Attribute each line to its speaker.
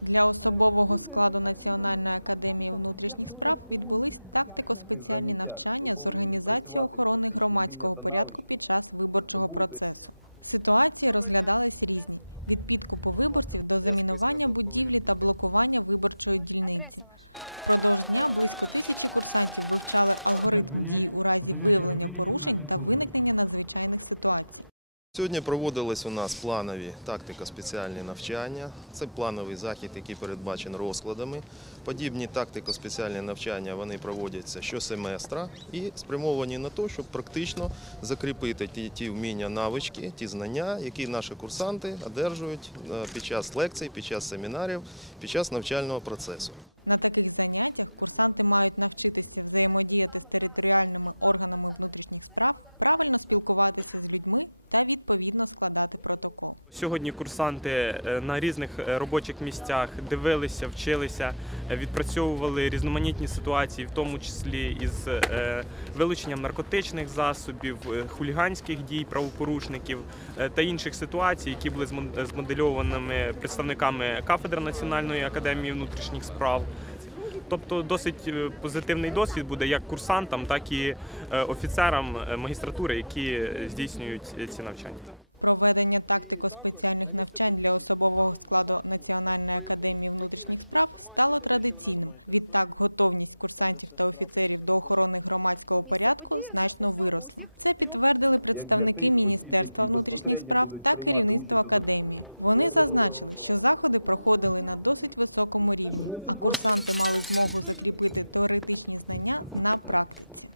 Speaker 1: Для особового складу Національної академії внутрішніх справ відбулись тактико-спеціальні навчання з організації охорони громадського порядку під час виборчого процесу. Ситуації розглядались різні: від підкупу виборців до замінування будівлі та блокування виборчої дільниці. Впродовж дня близько тисячі курсантів вивчали алгоритм дій у разі виявлення порушень та виникнення надзвичайних ситуацій.
Speaker 2: Сьогодні проводились у нас планові тактико-спеціальні навчання. Це плановий захід, який передбачений розкладами. Подібні тактико-спеціальні навчання вони проводяться щосеместра і спрямовані на те, щоб практично закріпити ті, ті вміння, навички, ті знання, які наші курсанти одержують е, під час лекцій, під час семінарів, під час навчального процесу.
Speaker 1: На таких заняттях курсанти мають навчитися взаємодіяти з територіальними органами внутрішніх справ, правильно спілкуватися з людьми та відповідно складати протокол.
Speaker 3: Сьогодні курсанти е, на різних е, робочих місцях дивилися, вчилися, е, відпрацьовували різноманітні ситуації, в тому числі із вилученням наркотичних засобів, хуліганських дій правопорушників та інших ситуацій, які були змоделькованими представниками кафедри Національної академії внутрішніх справ. Тобто досить е, позитивний досвід буде як курсантам, так і е, офіцерам е, магістратури, які здійснюють ці навчання.
Speaker 1: Проведення тактико-спеціальних навчань для особового складу Національної академії внутрішніх справ стало традиційним. Відтак, готовність курсантів та офіцерів до охорони громадського порядку значно виросла. Це підтвердили представники Міністерства внутрішніх справ та керівництво академії. Вони зазначили, що заходи проходили на досить високому рівні, а курсанти мали змогу закріпити теоретичні знання на практиці.